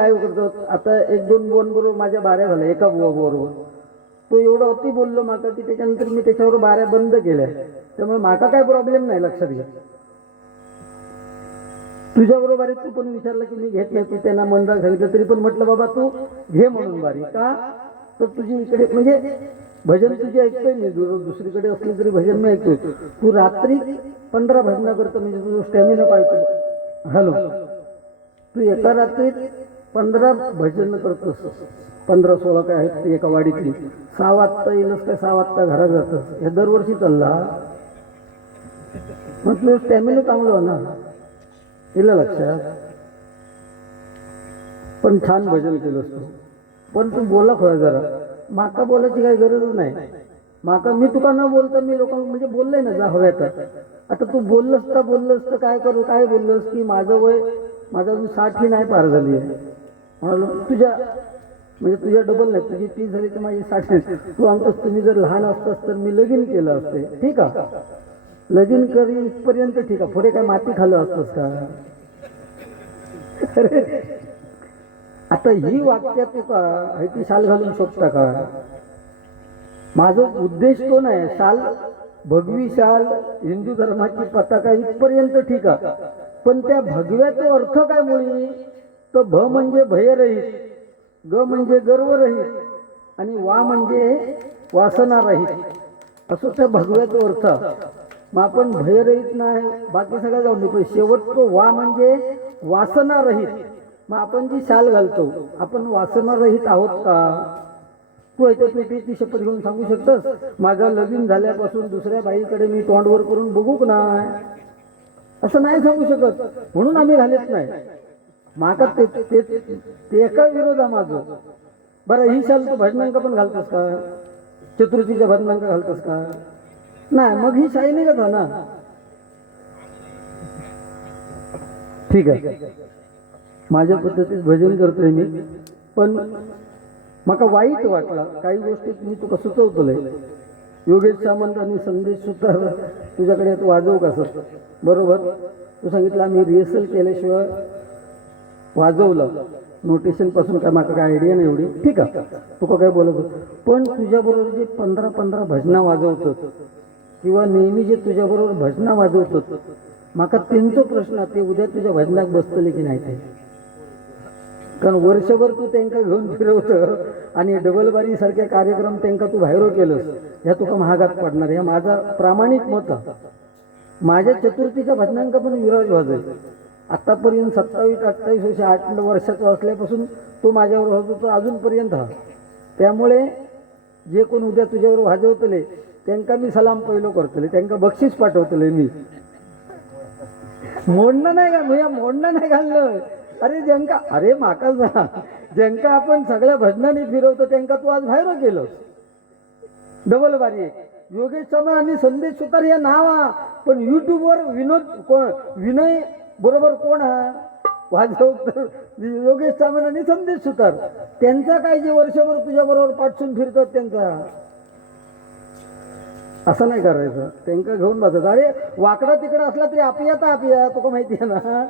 काय करतो आता, एक दोन बुवांबरोबर माझ्या बाऱ्या झाल्या, एका बुवा बरोबर तो एवढं अति बोललो माका की त्याच्यानंतर मी त्याच्यावर बाऱ्या बंद केल्या. त्यामुळे माका काय प्रॉब्लेम नाही, लक्षात घ्या. तुझ्या बरोबर तू पण विचारलं की मी घेत नाही, तू त्यांना मंडळ सांगितलं तरी पण म्हटलं बाबा तू घे म्हणून बारी. का तर तुझी इकडे म्हणजे भजन तुझी ऐकतोय मी, दुसरीकडे असली तरी भजन मी ऐकतोय. तू रात्री 15 भजना करतो म्हणजे तुझं स्टॅमिना पाळतो. हॅलो, तू एका रात्रीत 15 भजन करतोस, 15-16 काय आहेत एका वाडीतली. 6 वाजता येईलच काय 6 वाजता घरात जातस, हे दरवर्षी चालला. मग तुझं स्टॅमिना चांगलं ना, येलं लक्षात. पण छान भजन केलंस तू. पण तू बोला खोया जरा, माका बोलायची काही गरज नाही. माका मी तुका न बोलता मी लोकांना म्हणजे बोललंय ना जा हव्या तर. आता तू बोललंस तर काय करू, काय बोललंस की माझं वय अजून 60 नाही पार झाली आहे. म्हणालो तुझ्या म्हणजे तुझ्या डबल नाही, तुझी 30 झाली तर माझी 60. तू सांगतोस तुम्ही जर लहान असतास तर मी लगीन केलं असते. ठीक आहे, लगीन करी इथपर्यंत ठीक आहे, पुढे काय माती खाल्लं असतंस का? आता ही वाक्य तुका ती शाल घालून शोधता का? माझा उद्देश तो नाही. शाल, भगवी शाल, हिंदू धर्माची पताका इथपर्यंत ठीक आहे, पण त्या भगव्याचा अर्थ काय मुळी? तर भ म्हणजे भयरहित, ग म्हणजे गर्वरहित आणि वा म्हणजे वासना रहित, असं त्या भगव्याचा अर्थ. मग आपण भयरहित नाही, बाकी सगळं जाऊन पण शेवटतो वा म्हणजे वासना रहित. मग आपण जी शाल घालतो आपण वासना रहित आहोत का? तू याच्या पेटीची शपथ घेऊन सांगू शकतस माझं लगीन झाल्यापासून दुसऱ्या बाईकडे मी तोंडवर करून बघूक नाही? असं नाही सांगू शकत, म्हणून आम्ही घालत नाही. माका ते एका विरोधा माझं. बरं ही शाल तू भजनांका पण घालतोस का? चतुर्थीच्या भजनांका घालतोस का? नाही, मग ही शाही नाही का ना. ठीक आहे, माझ्या पद्धतीत भजन करतोय मी, पण माका वाईट वाटला काही गोष्टीत मी तुका सुचवतोय. योगेश सामंत आणि संदेश सुतार तुझ्याकडे वाजवू कसं बरोबर? तू सांगितलं आम्ही रिहर्सल केल्याशिवाय वाजवलं, नोटेशन पासून काय माका काय आयडिया नाही एवढी. ठीक आहे, तुका काय बोलत होत, पण तुझ्याबरोबर जे 15 भजना वाजवतात किंवा नेहमी जे तुझ्याबरोबर भजना वाजवतात, माका त्यांचा प्रश्न ते उद्या तुझ्या भजनात बसतले की नाही ते. कारण वर्षभर तू त्यांना घेऊन फिरवतं आणि डबलबारी सारखे कार्यक्रम त्यांना तू बाहेर केलंस, ह्या तुका महागात पडणार. ह्या माझा प्रामाणिक मत. माझ्या चतुर्थीच्या भजनांका पण विराज वाजायचा. आतापर्यंत 27-28 वर्ष 8 वर्षाचा असल्यापासून तो माझ्यावर होतो अजूनपर्यंत हा. त्यामुळे जे कोण उद्या तुझ्यावर वाजवतले त्यांना मी सलाम पहिलो करतले, त्यांना बक्षीस पाठवतले मी. मोडणं नाही का भैया, मोडणं नाही घाललं. अरे ज्यांका, अरे माका जा ज्यांका आपण सगळ्या भजनाने फिरवतो त्यांना तू आज बाहेर केलं. डबल बारी योगेश चव्हाण आणि संदेश सुतार या नाव, पण युट्यूबवर विनोद कोण, विनय बरोबर कोण हा वाजवत? योगेश चव्हाण आणि संदेश सुतार. त्यांचा काय जे वर्षभर तुझ्या बरोबर पाठसून फिरतात त्यांचा. असं नाही करायचं, त्यांना घेऊन बसत. अरे वाकडा तिकडा असला तरी आपया तर आपया, तुका माहिती आहे ना.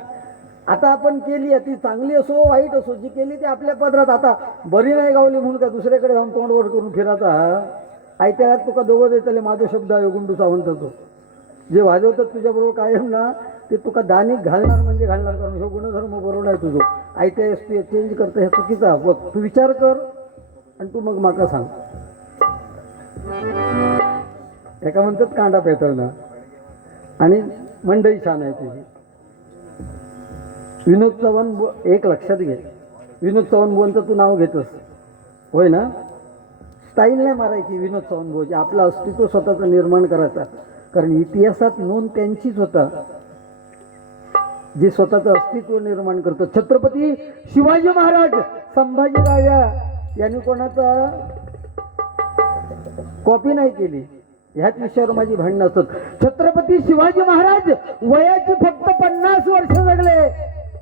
आता आपण केली ती चांगली असो वाईट असो, जी केली ती आपल्या पदरात. आता बरी नाही गावली म्हणून का दुसऱ्याकडे जाऊन तोंडवर करून फिरायचा? ऐत्यात तुका दोघं देतले माझा शब्द आहे गुंडू सावंताचो. जे वाजवतात तुझ्याबरोबर कायम ना ते तुका दानिक घालणार म्हणजे घालणार, कारण हे गुणधर्म बरोबर आहे तुझं. ऐत्या तू चेंज करतं हे चुकीचा. बघ तू विचार कर आणि तू मग माका सांग. एका म्हणतात कांदा पेटवणं आणि मंडई छान आहे तुझी. विनोद चव्हाण एक लक्षात घे, विनोद चव्हाण बोलचं तू नाव घेतोस होय ना. स्टाईल नाही मारायची विनोद चव्हाण बोलची, आपलं अस्तित्व स्वतःचं निर्माण करायचा. कारण इतिहासात नोंद त्यांचीच होता जे स्वतःचं अस्तित्व निर्माण करतं. छत्रपती शिवाजी महाराज, संभाजी राजा यांनी कोणाचा कॉपी नाही केली. ह्याच विषयावर माझी भांडणं असत. छत्रपती शिवाजी महाराज वयाची फक्त 50 वर्ष जगले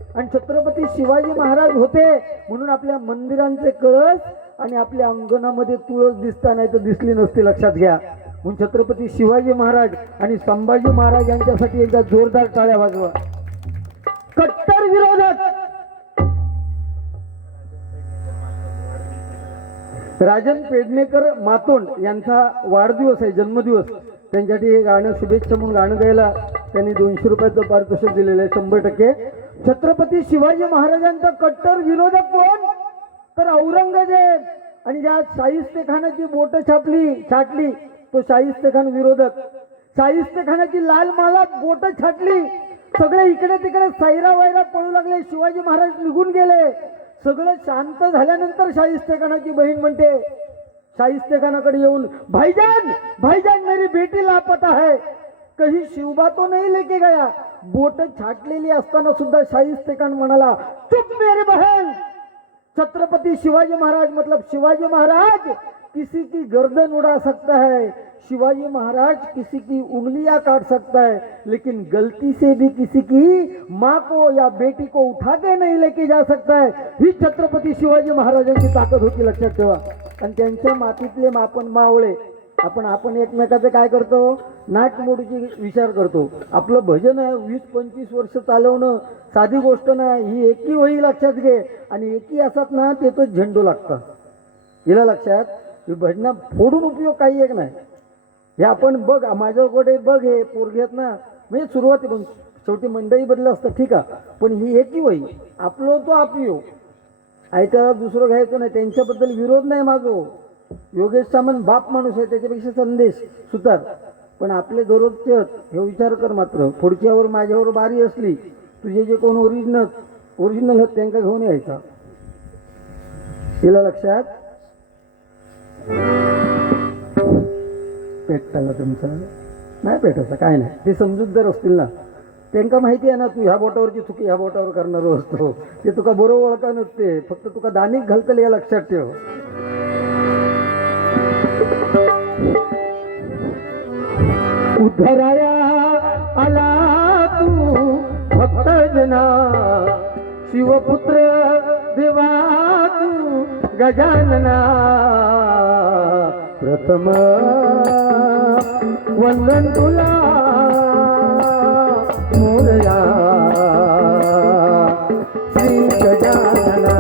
आणि छत्रपती शिवाजी महाराज होते म्हणून आपल्या मंदिरांचे कळस आणि आपल्या अंगणामध्ये तुळस दिसता नाही तर दिसली नसती, लक्षात घ्या. म्हणून छत्रपती शिवाजी महाराज आणि संभाजी महाराज यांच्यासाठी एकदा जोरदार टाळ्या वाजवा. कट्टर विरोधात राजन पेडणेकर मातोंड यांचा वाढदिवस आहे, जन्मदिवस. त्यांच्यासाठी हे गाणं शुभेच्छा म्हणून गाणं गायला त्यांनी 200 रुपयाचं पारितोषिक दिलेलं आहे. 100%. छत्रपती शिवाजी महाराजांचा कट्टर विरोधक कोण? तर औरंगजेब. आणि ज्या शाहिस्तेखानाची बोट छाटली तो शाहिस्तेखान विरोधक. शाहिस्तेखानाची लाल माला बोट छाटली, सगळे इकडे तिकडे सैरा वैरा पळू लागले, शिवाजी महाराज निघून गेले. सगळं शांत झाल्यानंतर शाहिस्तेखानाची बहीण म्हणते शाहिस्तेखानाकडे येऊन, भाईजान भाईजान मेरी बेटी लापता है, कहीं शिवबा तो नहीं लेके गया. बोट छाटलेली असताना सुद्धा शाहिस्तेखान म्हणाला, चुप मेरी बहन. छत्रपति शिवाजी महाराज मतलब शिवाजी महाराज किसी की गर्दन उड़ा सकता है, शिवाजी महाराज किसी की उंगलियां काट सकता है, लेकिन गलती से भी किसी की माँ को या बेटी को उठा के नहीं लेके जा सकता है. ही छत्रपती शिवाजी महाराजांची ताकद होती, लक्षात ठेवा. आणि त्यांच्या मातीतले आपण मावळे आपण एकमेकाचं काय करतो, नाट मोडीची विचार करतो. आपलं भजन आहे 20-25 वर्ष चालवणं साधी गोष्ट नाही. ही एकी वही लक्षात घे. आणि एकी असत ना ते तो झेंडू लागतं. हिला लक्षात, भजना फोडून उपयोग काही एक नाही. हे आपण बघ, माझ्याकडे बघ, हे पोरगे आहेत ना, म्हणजे सुरुवाती पण शेवटी मंडळी बदल असतं, ठीक आहे. पण ही एकी वही आपलो तो आपयो ऐकायला दुसरं घ्यायचं नाही. त्यांच्याबद्दल विरोध नाही माझो. योगेश सामंत बाप माणूस आहे, त्याच्यापेक्षा संदेश सुतार. पण आपले दररोजचे हे विचार कर. मात्र पुढच्यावर माझ्यावर बारी असली, तुझे जे कोण ओरिजिनल आहेत त्यांना घेऊन यायचा. तिला लक्षात पेटताला तुमचा नाही पेटायचा काय नाही. ते समजूतदार असतील ना, त्यांना माहिती आहे ना तू ह्या बोटावरची चुकी ह्या बोटावर करणार असतो. ते तुका बरोबर ओळखा नसते, फक्त तुका दानिक घालतले या लक्षात ठेव. उद्धराया आला तू भक्त जना, शिवपुत्र देवा तू गजानना. प्रथम वंदन तुला मोरया श्री गजानना.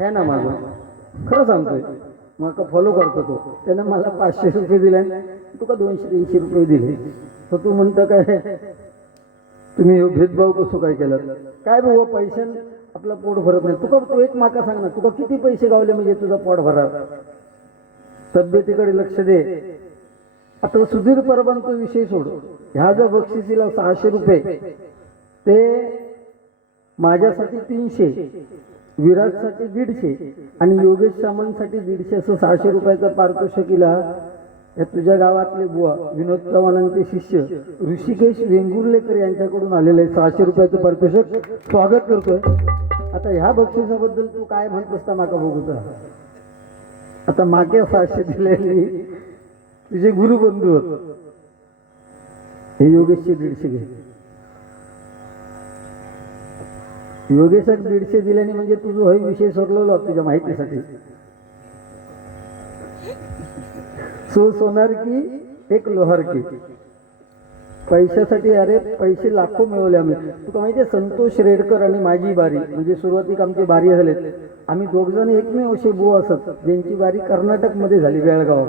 है ना माझं खरं सांगतोय, मग फॉलो करतो तो. त्यानं मला 500 रुपये दिले, तुका 200-300 रुपये दिले. तर तू म्हणतं काय तुम्ही भेदभाव कसं काय केलं? काय बाबा पैशान आपलं पोट भरत नाही. तुका तू एक माका सांग ना, तुका किती पैसे गावले म्हणजे तुझं पोट भरा? तब्येतीकडे लक्ष दे. आता सुधीर परबांचा विषय सोड. ह्या जो बक्षिसीला 600 रुपये, ते माझ्यासाठी 300, विराजसाठी 150 आणि योगेश सामंतसाठी 150 असं 600 रुपयाचा पारितोषिकीला या तुझ्या गावातले बुवा विनोद चव्हाणांचे शिष्य ऋषिकेश वेंगुर्लेकर यांच्याकडून आलेले 600 रुपयाचं पारितोषिक स्वागत करतोय. आता ह्या बक्षिसाबद्दल तू काय म्हणत असता माका बघूचा. आता मागे 600 दिलेली तुझे गुरुबंधू होत, हे योगेशचे 150 घे. योगेशात 150 दिल्याने म्हणजे तुझं हा विषय सोडलेला तुझ्या माहितीसाठी. सो सोनार की एक लोहार की. पैशासाठी अरे पैसे लाखो मिळवले आम्ही. तुका माहिती आहे संतोष रेडकर आणि माझी बारी म्हणजे सुरुवातीक आमची बारी झालेत. आम्ही दोघ जण एकमेव असे बुवा असत ज्यांची बारी कर्नाटक मध्ये झाली बेळगाव.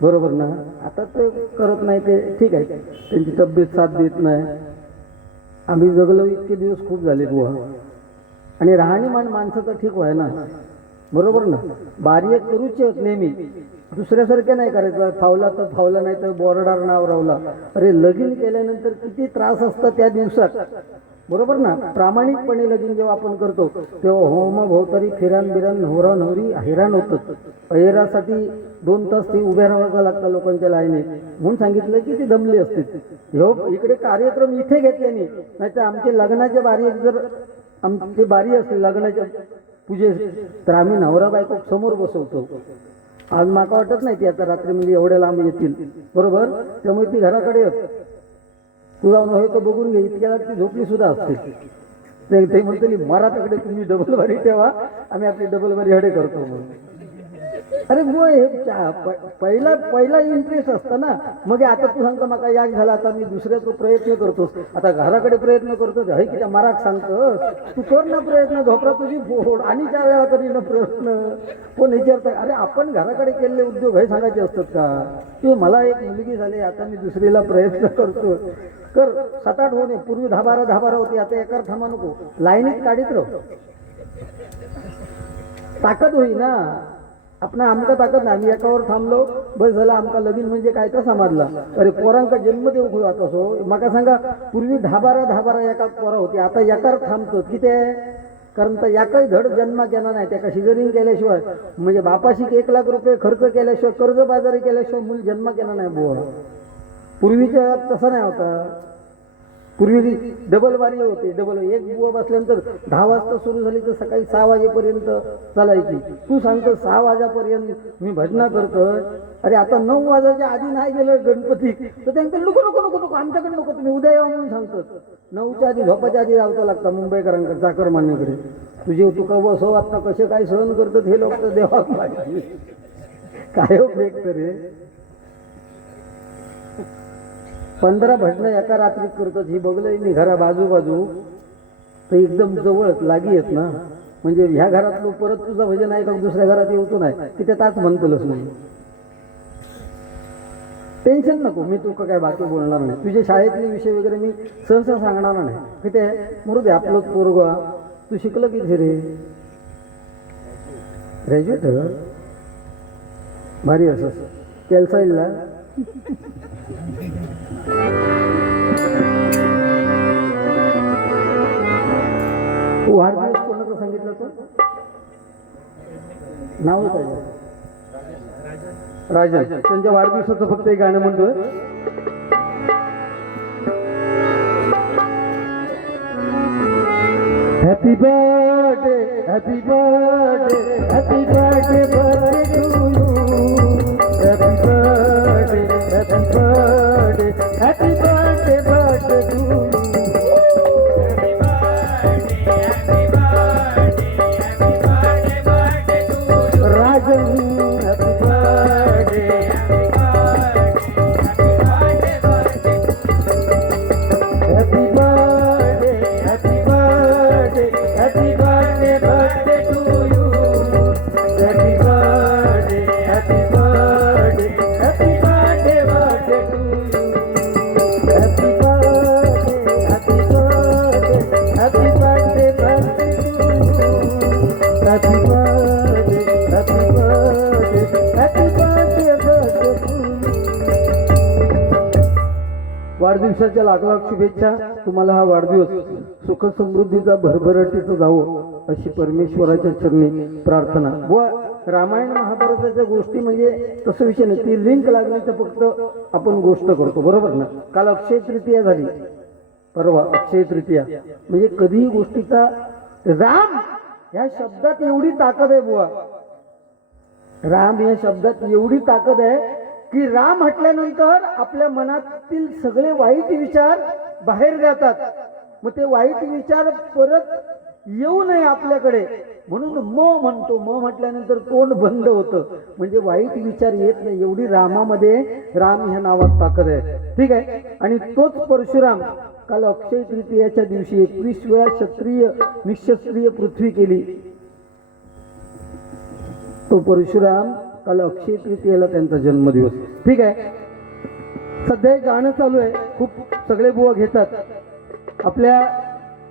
बरोबर ना. आता ते करत नाही ते ठीक आहे, त्यांची तब्येत साथ देत नाही. आम्ही जगलो इतके दिवस खूप झाले बुवा. आणि राहणीमान माणसाचं ठीक व्हाय ना, बरोबर ना. बारी एक करूच नेहमी, दुसऱ्यासारखे नाही करायचं. फावला तर फावला, नाही तर बोर्डार नाव रावला. अरे लगीन केल्यानंतर किती त्रास असतात त्या दिवसात, बरोबर ना. प्रामाणिकपणे लगीन जेव्हा आपण करतो तेव्हा होम भोवतारी फिरान बिरान नवरा नवरी हैराण होतं. अहेरासाठी 2 तास ते उभ्या राहावं लागतं लोकांच्या लाईनीत. म्हणून सांगितलं की ते दमले असते. हो, इकडे कार्यक्रम इथे घेतले नाही तर आमचे लग्नाच्या बारी जर आमची बारी असली लग्नाच्या पूजे तर आम्ही नवरा बायको समोर बसवतो. आज माका वाटत नाही ती आता रात्री म्हणजे एवढ्या लांब येतील, बरोबर. त्यामुळे ती घराकडे तू जाऊन होय तर बघून घे. इतक्या ती झोपली सुद्धा असते. ते म्हणतो मराठाकडे तुम्ही डबल बारी ठेवा, आम्ही आपली डबल बारी हडे करतो म्हणून. अरे गो हे पहिला इंटरेस्ट असतं ना. मग आता तू सांगतो मका याग झाला, आता मी दुसऱ्याचा प्रयत्न करतोस, आता घराकडे प्रयत्न करतो. हे की त्या मराठ सांगतो तू कर ना प्रयत्न, झोपरा तुझी फोड आणि 4 वेळा करी ना प्रयत्न. कोण विचारतं अरे आपण घराकडे केलेले उद्योग हे सांगायचे असतात का. तू मला एक मुलगी झाली, आता मी दुसरीला प्रयत्न करतो. कर 7-8 होणे. पूर्वी 10-12 होती, आता एकार थांबा नको, लाईनीत काढीत राहू. ताकद होई ना आपण. आमका ताकद नाही, आम्ही एकावर थांबलो बस झाला. आमका लगीन म्हणजे काय तर समजला. अरे पोरांका जन्म देऊ आता सो मका सांगा. पूर्वी 10-12 एका पोरा होती, आता एकार थांबतो किती आहे. कारण तर याकाही धड जन्मा केला नाही, त्याका शिजरिंग केल्याशिवाय म्हणजे बापाशी 1 लाख रुपये खर्च केल्याशिवाय, कर्जबाजारी केल्याशिवाय मूल जन्म केला नाही बुवा. पूर्वीच्या तसं नाही होता. पूर्वी डबल बारी होते. डबल एक बुवा बसल्यानंतर 10 वाजता सुरू झाली तर सकाळी 6 वाजेपर्यंत चालायची. तू सांगतो 6 वाजेपर्यंत मी भजना करतोय. अरे आता 9 वाजायच्या आधी नाही गेलं गणपती तर त्यांचं नको नको नको नको आमच्याकडे नको, तुम्ही उद्या यावं म्हणून सांगतात. 9च्या आधी झोपाच्या आधी जावं लागतं मुंबईकरांकडे, चाकरमान्याकडे. तुझे तुका बसव आता कसे काय सहन करतात हे लोक तर देवा माहिती. काय हो फेक तरी 15 भजनं एका रात्रीत करतात. ही बघलंय मी घरा बाजू तर एकदम जवळ लागी येत ना. म्हणजे ह्या घरात लोक परत तुझं भजन आहे का दुसऱ्या घरात येतो नाही की ते ताच म्हणतलच म्हणून. टेन्शन नको, मी तुका काय बाकी बोलणार नाही. तुझे शाळेतले विषय वगैरे मी सहसा सांगणार नाही. की ते मरू दे आपलंच पोरगा. तू शिकलं किती रे. ग्रॅज्युएट भारी असं केलसा इल्ला. वाढदिवस कोणाचा सांगितलं तो नाव काय राजन. त्यांच्या वाढदिवसाचं फक्त एक गाणं म्हणतोय. Happy birthday happy birthday happy birthday birthday to you. Happy birthday happy birthday happy birthday birthday to you. वाढदिवसाच्या लाख लाख शुभेच्छा. तुम्हाला हा वाढदिवस सुख समृद्धीचा भरभराटीचा जावो अशी परमेश्वराच्या चरणी प्रार्थना. व रामायण महाभारताच्या गोष्टी म्हणजे तसं विषय नाही, ती लिंक लागण्याचं फक्त आपण गोष्ट करतो, बरोबर ना. काल अक्षय तृतीया झाली, परवा अक्षय तृतीया. म्हणजे कधीही गोष्टीचा राम या शब्दात एवढी ताकद आहे बुवा. राम या शब्दात एवढी ताकद आहे की राम म्हटल्यानंतर आपल्या मनातील सगळे वाईट विचार बाहेर जातात. मग ते वाईट विचार परत येऊ नये आपल्याकडे म्हणून म म्हणतो. म म्हटल्यानंतर तोंड बंद होतं, म्हणजे वाईट विचार येत नाही. एवढी रामामध्ये, राम ह्या नावात ताकद आहे, ठीक आहे. आणि तोच परशुराम काल अक्षय तृतीयाच्या दिवशी 21 वेळा क्षत्रिय निक्षत्रिय पृथ्वी केली. तो परशुराम काल अक्षय तृतीयेला त्यांचा जन्मदिवस. ठीक आहे, सध्या एक गाणं चालू आहे, खूप सगळे बुवा घेतात. आपल्या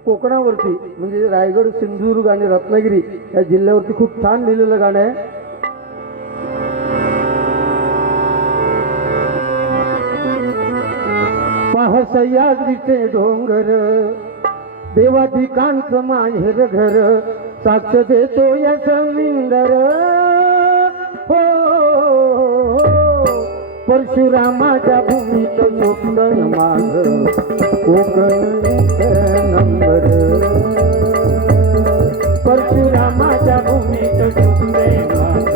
कोकणावरती म्हणजे रायगड, सिंधुदुर्ग आणि रत्नागिरी या जिल्ह्यावरती खूप छान लिहिलेलं गाणं आहे. पाह सह्याद्रीचे डोंगर, देवाधिकांचं माहेर घर, साक्ष देतो या समिंदर. हो परशुरामाच्या भूमीत कोकण माझ, कोकण एक नंबर. परशुरामाच्या भूमीत कोकण माझ,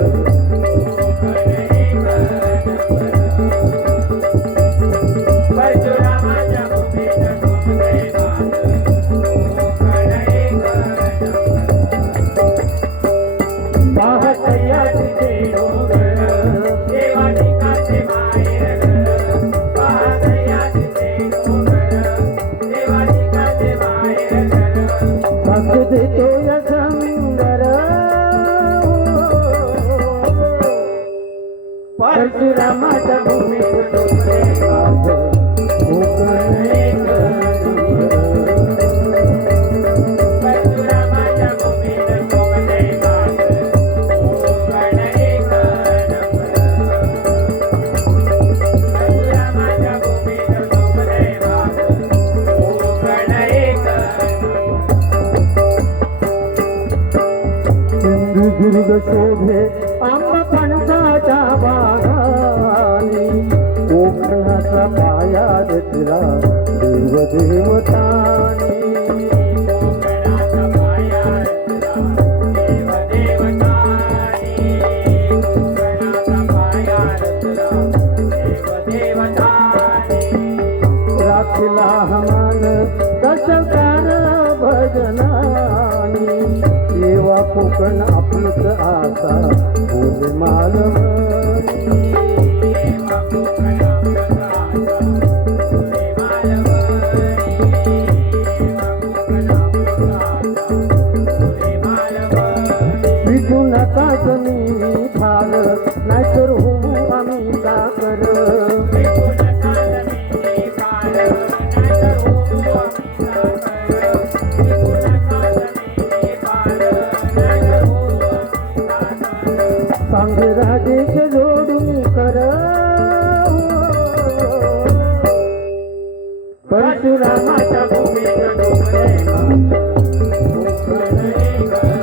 देतो या समुंदर. परशुरामाच्या भूमीत कोकण एक नंबर. परशुरामाच्या भूमीत कोकण एक नंबर. परशुरामाच्या भूमीत कोकण एक सिंधुदुर्ग शोभे आंबा फणसाच्या बागानी, कोकणाचा पाया रचला देव देवतानी. कोकणाचा पाया रचला देव देवतानी. कोकणाचा पाया रचला देव देवतानी. राखला हमान दशकार भजनानी, देवा कोकण आपलंच आता बोल मालवणी. देवा कोकण आपलंच आता बोल मालवणी. देवा कोकण आपलंच आता बोल मालवणी. विकू नका जमिनी फार, नाहीतर होऊ आम्ही साखर. विकू नका जमिनी फार, नाहीतर होऊ आम्ही साखर. विकू नका जमिनी फार, सांगे राजेश जोडून कर. परशुरामाच्या भूमीत डोंगरे कोकण एक नंबर.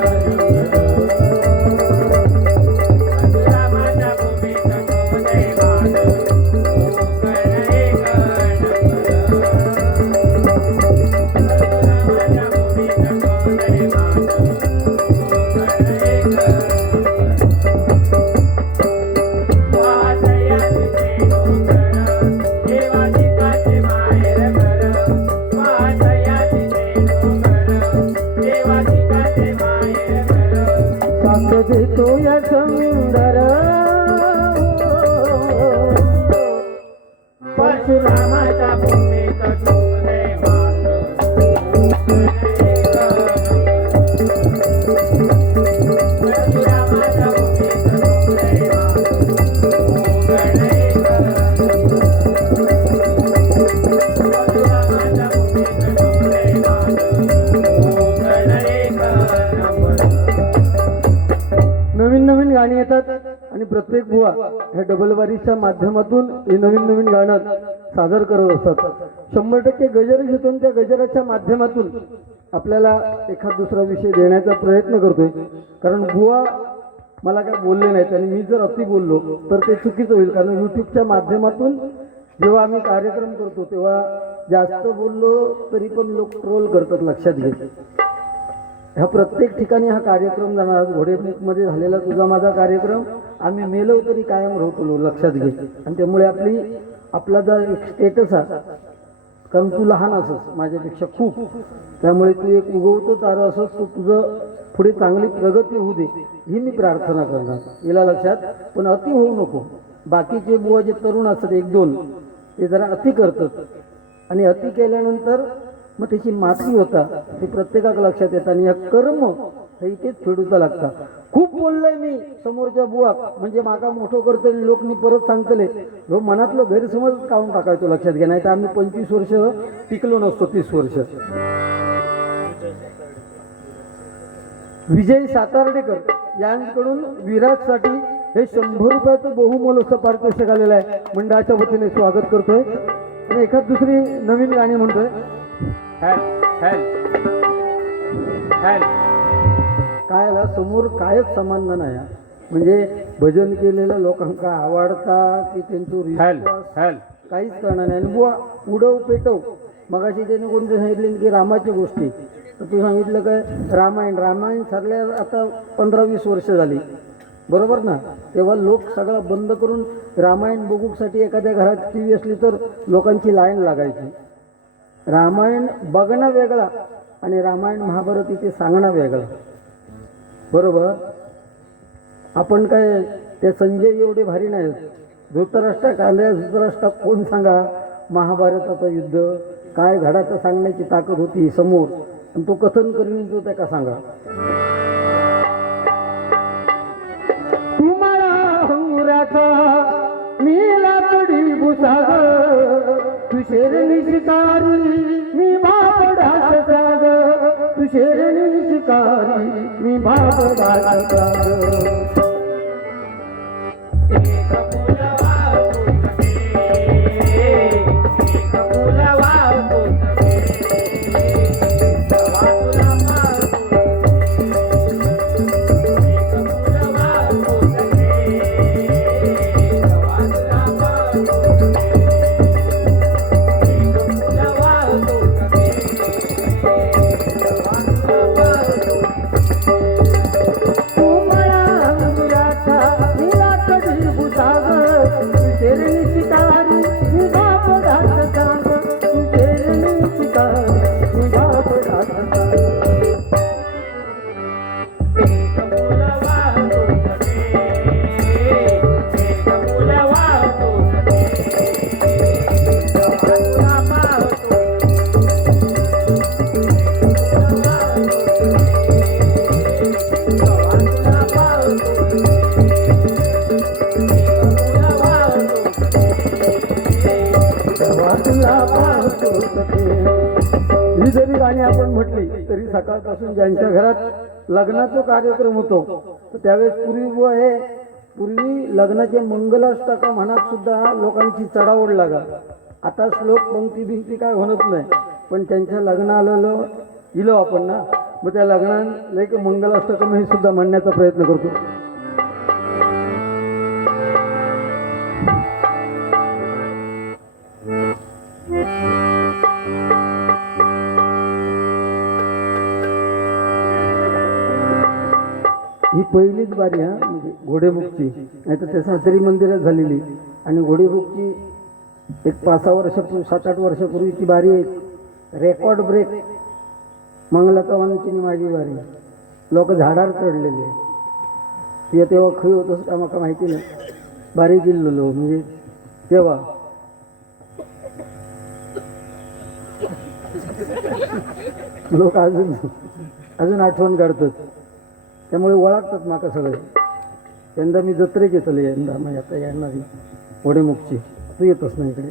परशुरामाच्या भूमीत डोंगरे कोकण एक नंबर. परशुरामाच्या भूमीत डोंगरे कोकण एक नंबर. देतो या समुंदर. परशुरामाच्या भूमीत डोंगरे माझ, कोकण एक नंबर. परशुरामाच्या भूमीत डोंगरे माझ, कोकण एक नंबर. परशुरामाच्या भूमीत डोंगरे माझ, कोकण एक नंबर. नवीन नवीन गाणी येतात आणि प्रत्येक बुवा ह्या डबल वारीच्या माध्यमातून हे नवीन नवीन गाणं सादर करत असतात. 100% गजर घेतो, त्या गजराच्या माध्यमातून आपल्याला एखाद दुसरा विषय देण्याचा प्रयत्न करतोय. कारण बुवा मला काय बोलले नाहीत आणि मी जर अति बोललो तर ते चुकीचं होईल. कारण यूट्यूबच्या माध्यमातून जेव्हा आम्ही कार्यक्रम करतो तेव्हा जास्त बोललो तरी पण लोक ट्रोल करतात, लक्षात घे. ह्या प्रत्येक ठिकाणी हा कार्यक्रम जाणार. घोडेमुखमध्ये झालेला तुझा माझा कार्यक्रम आम्ही मेलो तरी कायम राहतो, लक्षात घे. आणि त्यामुळे आपला जर एक स्टेटस आहे, कारण तू लहान असस माझ्यापेक्षा खूप, त्यामुळे तू एक उगवतो तारा असस, तो तुझं पुढे चांगली प्रगती होऊ दे ही मी प्रार्थना करणार. याला लक्षात. पण अति होऊ नको. बाकीचे बुवा जे तरुण असतात एक दोन, ते जरा अति करतात आणि अति केल्यानंतर मग त्याची माती होता ते प्रत्येकाला लक्षात येतं आणि या कर्म हे इथेच फेडूचा लागतात. खूप बोललोय मी समोरच्या बुवा, म्हणजे माका मोठं करतले लोक मी परत सांगतले हो, मनातलं गैरसमज काढून टाकायचो, लक्षात घ्या. नाही तर आम्ही 25 वर्ष टिकलो नसतो, 30 वर्ष. विजय सातार्डेकर यांकडून विराटसाठी हे 100 रुपयाचं बहुमोल असं पारितोषिक आलेलं आहे. मंडळाच्या वतीने स्वागत करतोय आणि एखाद दुसरी नवीन गाणी म्हणतोय. काय आला समोर कायच समाधान नाही, म्हणजे भजन केलेलं लोकांना आवडता की त्यांचं रिस्पॉन्स काहीच करणार नाही. आणि बुवा उडव पेटव, मगाशी त्याने कोणते सांगितले की रामाची गोष्टी, तर तू सांगितलं काय रामायण सरल्या आता 15-20 वर्ष झाली, बरोबर ना. तेव्हा लोक सगळं बंद करून रामायण बघूसाठी एखाद्या घरात टी व्ही असली तर लोकांची लाईन लागायची. रामायण बघणं वेगळा आणि रामायण महाभारत इथे सांगणं वेगळा, बरोबर. आपण काय ते संजय एवढे भारी नाही. धृतराष्ट्र कोण सांगा, महाभारताचं युद्ध काय घडाचं सांगण्याची ताकद होती समोर, आणि तो कथन करीन तो त्या का सांगा. तुम्हाला हंगुराचा मी लाकडी भुसाग, तू शेरणी शिकारी मी बाप ढास जाग, तू शेरणी शिकारी मी बाप ढास जाग. ही जरी गाणी आपण म्हटली तरी सकाळपासून ज्यांच्या घरात लग्नाचा कार्यक्रम होतो तर त्यावेळेस पूर्वी लग्नाचे मंगलाष्टक म्हणत सुद्धा लोकांची चढाओढ लागा. आता श्लोक पंक्ती बिंक्ती काय होत नाही, पण त्यांच्या लग्न आलेलं इलो आपण ना, मग त्या लग्नाला एक मंगलाष्टकम हे सुद्धा म्हणण्याचा प्रयत्न करतो. ही पहिलीच बारी म्हणजे घोडेबुकची, नाही तर त्या सासरी मंदिरात झालेली. आणि घोडेबुकची एक 5-6 वर्षापूर्वी 7-8 वर्षापूर्वीची बारी आहे. रेकॉर्ड ब्रेक मंगला चव्हाणची माझी बारी. लोक झाडावर चढलेले, ते तेव्हा खरी होत असं आम्हाला माहिती नाही. बारी गेलेलो म्हणजे तेव्हा लोक अजून आठवण काढतात, त्यामुळे ओळखतात माका सगळे. यंदा मी जत्रेक येतले, यंदा मग आता येणारी घोडेमुखची. तू येतस ना इकडे.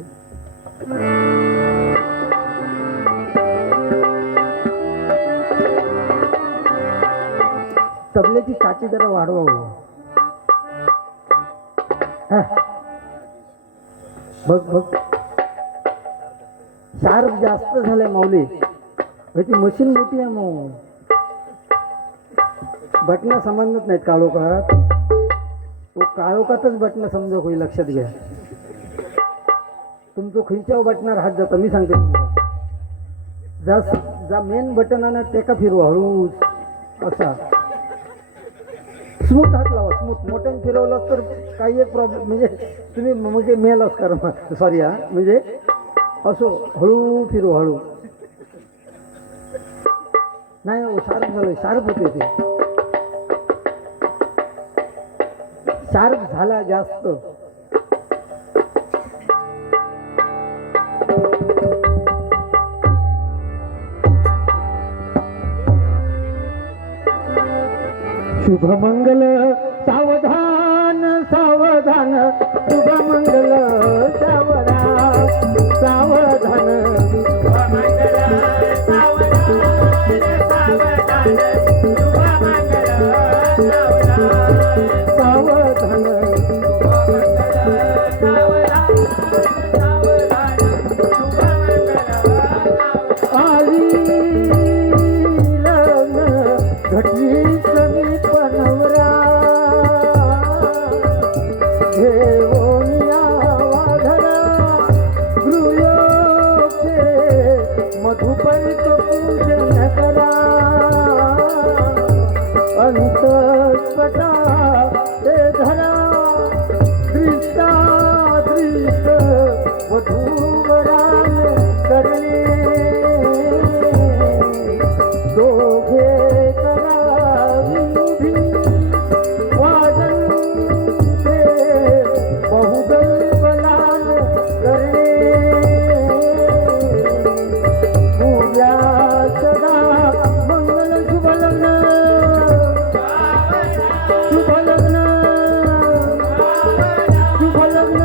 तबल्याची चाची जरा वाढवा. बघ बघ शार्प जास्त झालंय माऊली. ती मशीन मोठी आहे, मग बटणं समजत नाहीत काळोखात. तो काळोखातच बटणं समजा होईल, लक्षात घ्या. तुमचं खिंच्यावर बटणार हात जाता, मी सांगते तुम्हाला. जा मेन बटन आहे ना ते का फिरवा हळूच असा. स्मूथ हात लावा, स्मूथ. मोठ्याने फिरवलं तर काही एक प्रॉब्लेम, म्हणजे तुम्ही म्हणजे मेलच करा, सॉरी हा. म्हणजे असो हळू फिरू, हळू नाही. शार्प झालं, शार्प होते ते, शार्प झाला जास्त. शुभमंगल सावधान सावधान शुभमंगल सावधान सावधान सावधान आली लग्न घटली समीप नवरा घेऊन यावा घरा गृहयोगे मधुपैत पूजन करा अंतस्पटा ते धरा दृष्टा दृष्ट वधूवरान करणे दोघे करावी उभी वादन ते बहुगल बलान करणे पूजा सदा मंगल शुभ लग्न शुभ लग्न शुभ लग्न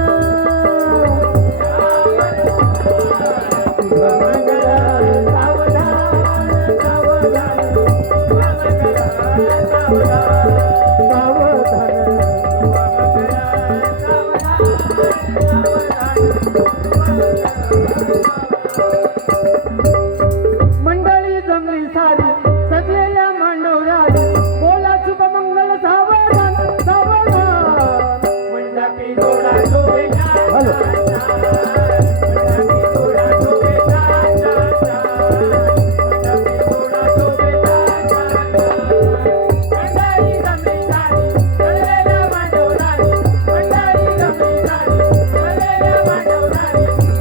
मंडळी जमली सारी सजलेल्या मांडवरारी बोला शुभ मंगल सावधान सावधान मंडपी जोडा शोभेचा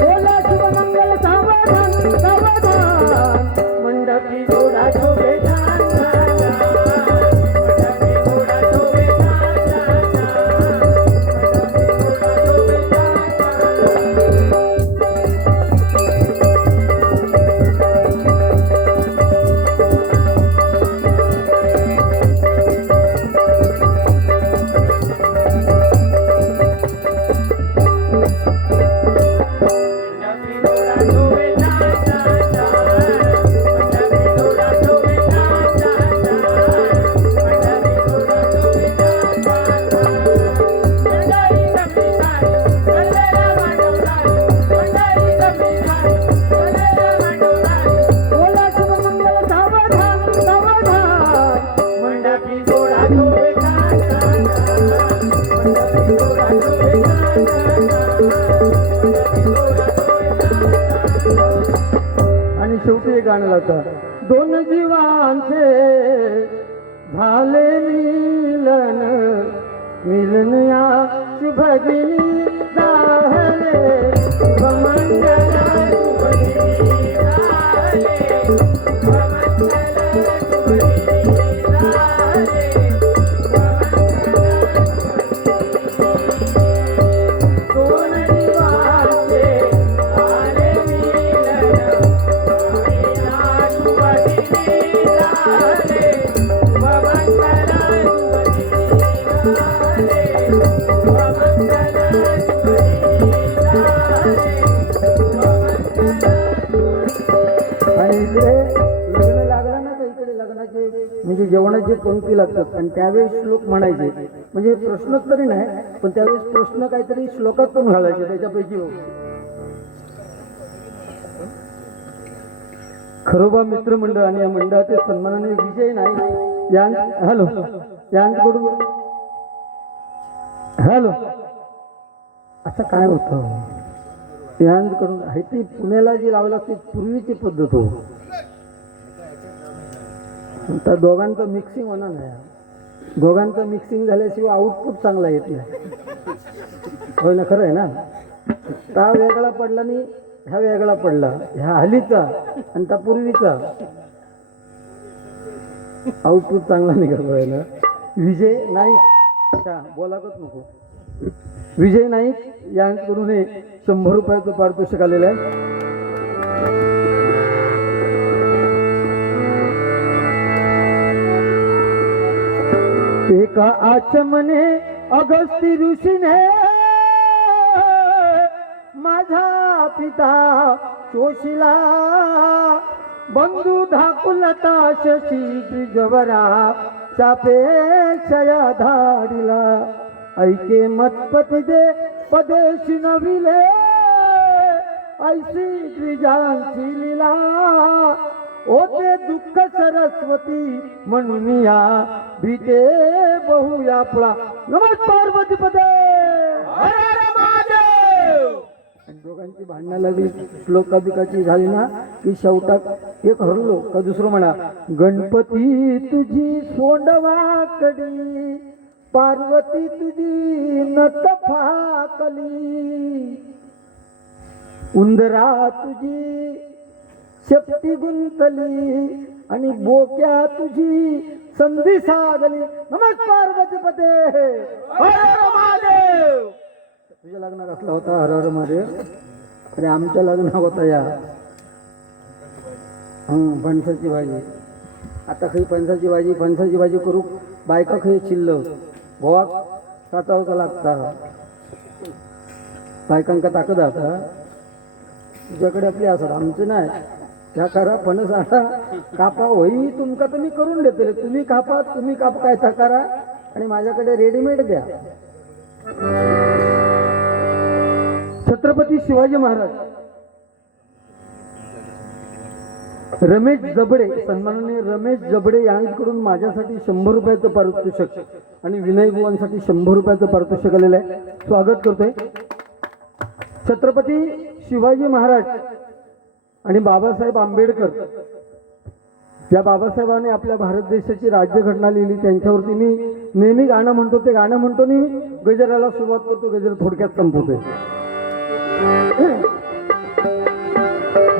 बोला शुभ मंगल सावधान सावधान मंडपी जोडा शोभेचा बोला शुभ मंगल सावधान सावधान मंडपी जोडा शोभेचा आणि शेवटी एक गाणं लावता दोन जीवांचे झाले मिलन मिलन या शुभ दिनी झाले शुभमंगल दोन जीवांचे झाले आणि इकडे लग्न लागलं ना तर इकडे लग्नाचे म्हणजे जेवणाचे पंक्ती लागतात आणि त्यावेळेस श्लोक म्हणायचे म्हणजे प्रश्नोत्तरी नाही पण त्यावेळेस प्रश्न काहीतरी श्लोकात पण घालायचे त्याच्यापैकी खरोबा मित्रमंडळ आणि या मंडळाचे सन्मानाने विजय नाही यां हॅलो यांच्याकडून हॅलो असं काय होतं यांकडून आहे ती पुण्याला जी लावला ती पूर्वीची पद्धत हो त्या दोघांचं मिक्सिंग होणार नाही दोघांचं मिक्सिंग झाल्याशिवाय आउटपुट चांगला येत नाही होय ना खरं आहे ना त्या वेगळा पडला आणि ह्या वेगळा पडला ह्या हल्लीचा आणि त्या पूर्वीचा आउटपुट चांगला निघाला ना विजय नाईक अच्छा बोलाकच नको विजय नाईक यांकडून 100 रुपयाचं पारितोषिक आलेलं आहे एका आचमने अगस्ती ऋषीने माझा पिता शोषिला, बंधू धाकुलता शशी द्विजवरा चापेक्षया धाडिला. ऐके मतपती दे पदेशी नविले, ऐसी द्विजांची लीला. ओते दुःख सरस्वती म्हणून या भीते बहुया पुळा. नमस्कार पार्वतीपदे. दोघांची भांडणं लागली, श्लोकादिकाची झाली ना की शेवटात एक हरलो का दुसरं म्हणा, गणपती तुझी सोंडवाकडी, पार्वती तुझी नतफाकली, उंदरा तुझी शक्ती गुंतली, आणि बोक्या तुझी संधी साधली. नमस्कार पार्वतीपदे. तुझ्या लग्नात असला होता हर हर महादेव, अरे आमच्या लग्नात होता या फणसाची भाजी. आता खाई फणसाची भाजी करू, बायका खाई चिल्ल गोवा सातावचा लागता. बायकांका ताकद आता तुझ्याकडे आपली असत, आमचं नाही. त्या करा फणस आता कापा होई तुमका तर मी करून देते. तुम्ही कापा काय ता करा आणि माझ्याकडे रेडीमेड द्या. छत्रपती शिवाजी महाराज रमेश जबडे, सन्माननीय रमेश जबडे यांच्याकडून माझ्यासाठी 100 रुपयाचं पारितोषिक आणि विनय बुवांसाठी 100 रुपयाचं पारितोषिक आलेलं आहे. स्वागत करतोय. छत्रपती शिवाजी महाराज आणि बाबासाहेब आंबेडकर, ज्या बाबासाहेबांनी आपल्या भारत देशाची राज्यघटना लिहिली, त्यांच्यावरती मी नेहमी गाणं म्हणतो. ते गाणं म्हणतो आणि गजराला सुरुवात करतो, गजर थोडक्यात संपवतोय.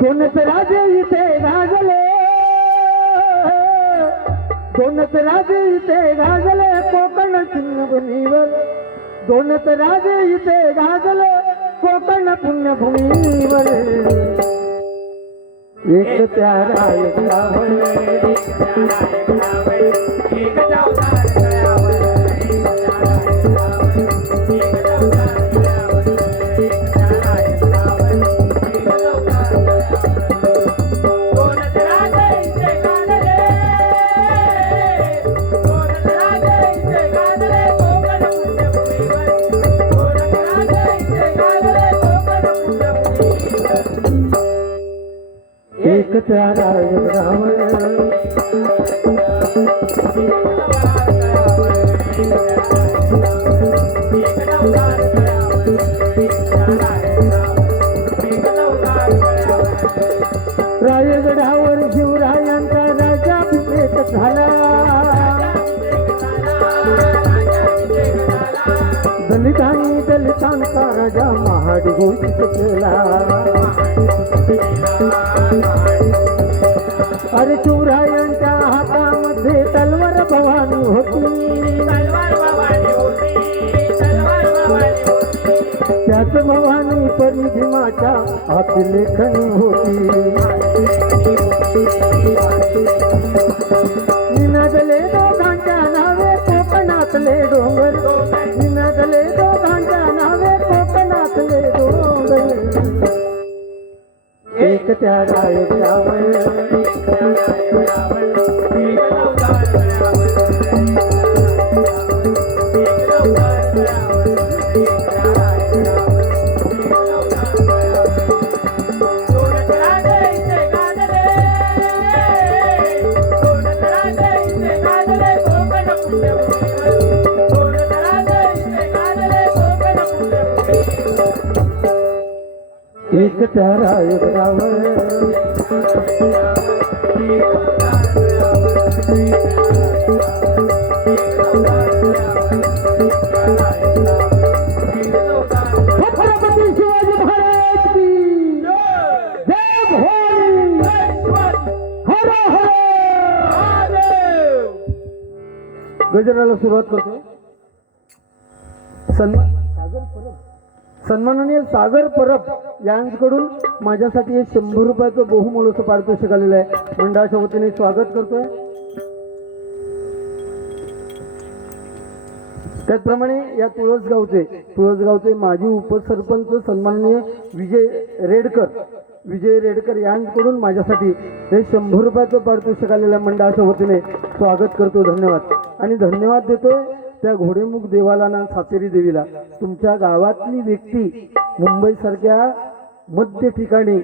दोनच राजे इथे गाजले, दोनच राजे इथे गाजले कोकण पुण्यभूमीवर, दोनच राजे इथे गाजले कोकण पुण्यभूमीवर. एक प्यारा एक रावण, एक प्यारा एक रावण, रायगडावर शिवरायांचा राज्याभिषेक झाला, दलितांनी दलितांचा राजा महाड घोषित केला. अरे शिवरायांच्या हातामध्ये तलवार भवानी होती, त्याच भवानी परी भीमाच्या हाती लेखणी होती. निनादले दोघांच्या नावे कोकणातले डोंगर, निनादले दोघांच्या नावे कोकणातले डोंगर. एक त्याला एक रावण, एक प्यारा एक रावण. छत्रपती शिवाजी महाराज की जय भोले. हर हर महादेव. गजराला सुरुवात करतो. सन्माननीय सागर परब यांच्याकडून माझ्यासाठी 100 रुपयाचं बहुमोलाचं पारितोषिक आलेलं आहे. मंडळाच्या वतीने स्वागत करतोय. त्याचप्रमाणे या तुळसगावचे माजी उपसरपंच सन्माननीय विजय रेडकर यांकडून माझ्यासाठी हे 100 रुपयाचं पारितोषिक आलेल्या मंडळाच्या वतीने स्वागत करतो. धन्यवाद. आणि धन्यवाद देतोय त्या घोडेमुख देवाला ना सातेरी देवीला. तुमच्या गावातली व्यक्ती मुंबईसारख्या मध्य ठिकाणी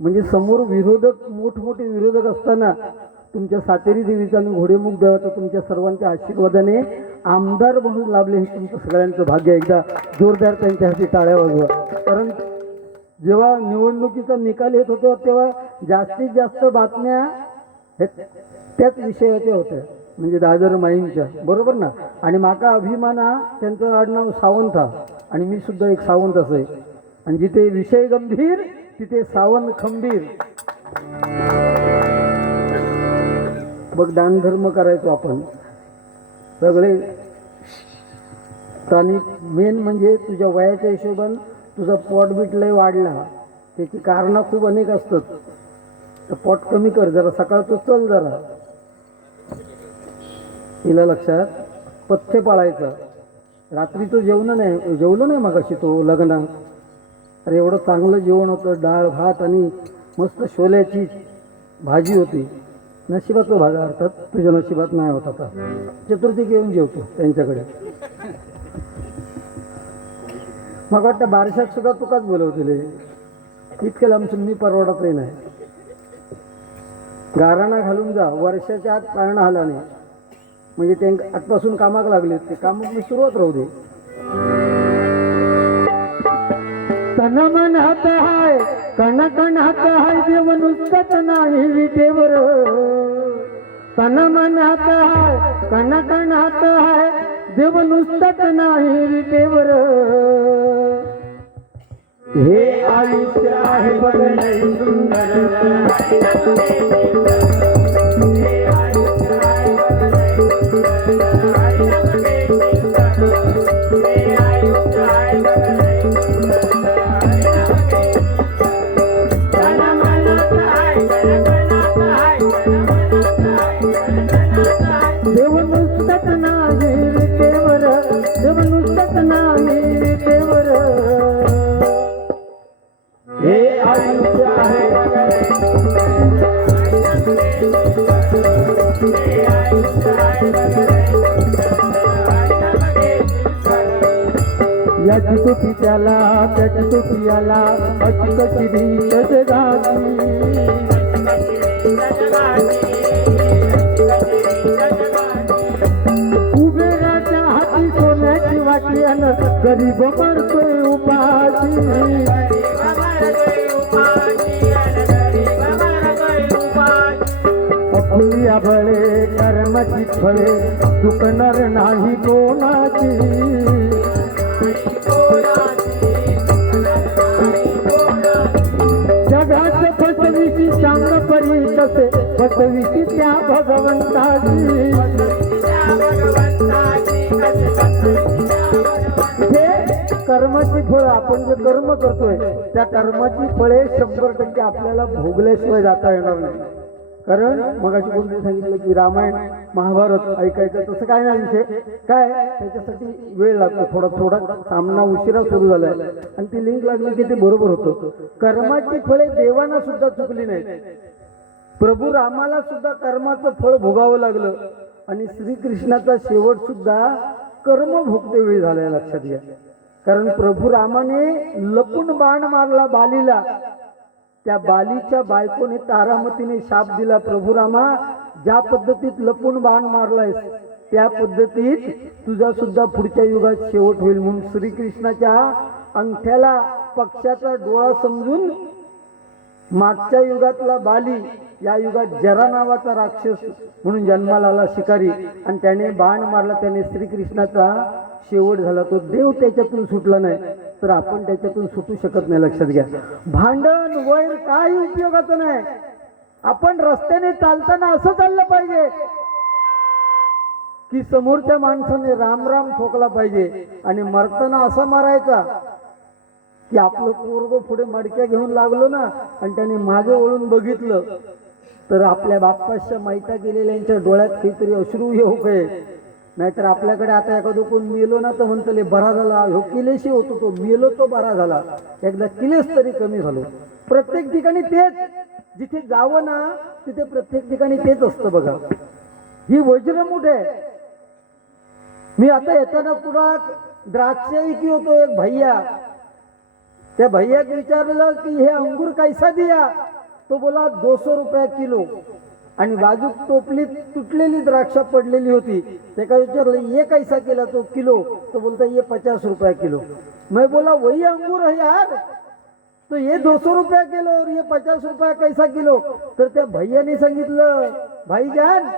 म्हणजे समोर मोठमोठे विरोधक असताना तुमच्या सातेरी देवीचा आणि घोडेमुख देवाचा तुमच्या सर्वांच्या आशीर्वादाने आमदार म्हणून लाभले हे तुमचं सगळ्यांचं भाग्य. एकदा जोरदार त्यांच्यासाठी टाळ्या वाजवा. कारण जेव्हा निवडणुकीचा निकाल येत होता तेव्हा जास्तीत जास्त बातम्या त्याच विषयाच्या होत्या, म्हणजे दादर माईंच्या, बरोबर ना. आणि माका अभिमान हा त्यांचं आडनाव सावंत हा, आणि मी सुद्धा एक सावंत असं आहे. आणि जिथे विषय गंभीर तिथे सावंत खंबीर. बघ दानधर्म करायचो आपण सगळे स्थानिक. मेन म्हणजे तुझ्या वयाच्या हिशोबान तुझा पोट बीट लय वाढला, त्याची कारणं खूप अनेक असतात. तर पोट कमी कर जरा, सकाळचं चल जरा. तिला लक्षात पथ्य पाळायचं. रात्रीचं जेवलो नाही मगाशी तो लग्नात. अरे एवढं चांगलं जेवण होतं, डाळ भात आणि मस्त छोल्याची भाजी होती. नशिबाचा भाग अर्थात तुझ्या नशिबात नाही होता. आता चतुर्थी घेऊन जेवतो त्यांच्याकडे. मग वाटतं बारशात सुद्धा तुकाच बोलवतील. इतके लांबसून मी परवडतही नाही. गाराणा घालून जा, वर्षाच्या आत पाळणा हाला नाही, म्हणजे ते आजपासून कामाक लागले. ते कामाक मी सुरुवात राहू दे. तन मन हात हाय, कण कण हात हाय, देव नुसतंच नाही विटेवर. तन मन हात हाय, कण कण हात हाय, देव नुसतंच नाही विटेवर. हे आयुष्य आहे बघ लय सुंदर. देव नुसतंच नाही विटेवर, देव नुसतंच नाही विटेवर. हे आयुष्य आहे याची तुटी त्याला, त्याची तुटी याला, अशी कशी भीत जगाची. उभेराच्या हाती सोन्याची वाटी अन गरीब मरतोय उपाशी. अपुया बळे कर्माची फळे चुकणार नाही कोणाची. जगात फसवीची सांग परी कसे फसवीची त्या भगवंताची. कर्माची फळ आपण जे कर्म करतोय त्या कर्माची फळे 100% आपल्याला भोगल्याशिवाय जाता येणार नाही. कारण मगाशी कोणतरी सांगितलं की रामायण महाभारत ऐकायचं, तसं काय नाही विषय. काय त्याच्यासाठी वेळ लागतो, थोडा सामना उशिरा सुरू झालाय आणि ती लिंक लागली की ते बरोबर होतं. कर्माची फळे देवांना सुद्धा चुकली नाहीत. प्रभू रामाला सुद्धा कर्माचं फळ भोगावं लागलं आणि श्रीकृष्णाचा शेवट सुद्धा कर्म भोगते वेळी झालाय, लक्षात घ्या. कारण प्रभू रामाने लपून बाण मारला बालीला. त्या बालीच्या बायकोने तारामतीने शाप दिला, प्रभू रामा ज्या पद्धतीत लपून बाण मारलायस त्या पद्धतीत तुझा सुद्धा पुढच्या युगात शेवट होईल. म्हणून श्रीकृष्णाच्या अंगठ्याला पक्षाचा डोळा समजून मागच्या युगातला बाली या युगात जरा नावाचा राक्षस म्हणून जन्माला आला, शिकारी, आणि त्याने बाण मारला. त्याने श्रीकृष्णाचा शेवट झाला. तो देव त्याच्यातून सुटला नाही तर आपण त्याच्यातून सुटू शकत नाही, लक्षात घ्या. भांडण वैर काही उपयोगाचं नाही. आपण रस्त्याने चालताना असं चाललं पाहिजे की समोरच्या माणसाने राम राम ठोकला पाहिजे आणि मरताना असं मारायचा की आपलं पोरग पुढे मडक्या घेऊन लागलो ना आणि त्याने मागे वळून बघितलं तर आपल्या बाप्पाच्या माहिता गेलेल्यांच्या डोळ्यात काहीतरी अश्रू येऊ काय. नाहीतर आपल्याकडे आता एखादं कोण मेलो ना तर म्हणतले बरा झाला, ह्यो किलेशी होतो, तो मेलो तो बरा झाला, एकदा किलेच तरी कमी झालो. प्रत्येक ठिकाणी तेच, जिथे जावं ना तिथे प्रत्येक ठिकाणी तेच असतं बघा. ही वज्रमूठ आहे. मी आता येताना पुन्हा द्राक्ष विकी होतो एक भैया, त्या भैयाक विचारलं की हे अंगूर कैसा दिया, तो बोला 200 रुपये किलो. आणि बाजू टोपलीत तुटलेली द्राक्ष पडलेली होती. त्याला विचारलं ये कैसा केला तो किलो, तो बोलता ये 50 रुपये किलो. मैं बोला वही अंगूर है यार, तो ये 200 रुपये किलो और ये 50 रुपये कैसा किलो. तर त्या भैयाने सांगितलं भाईजान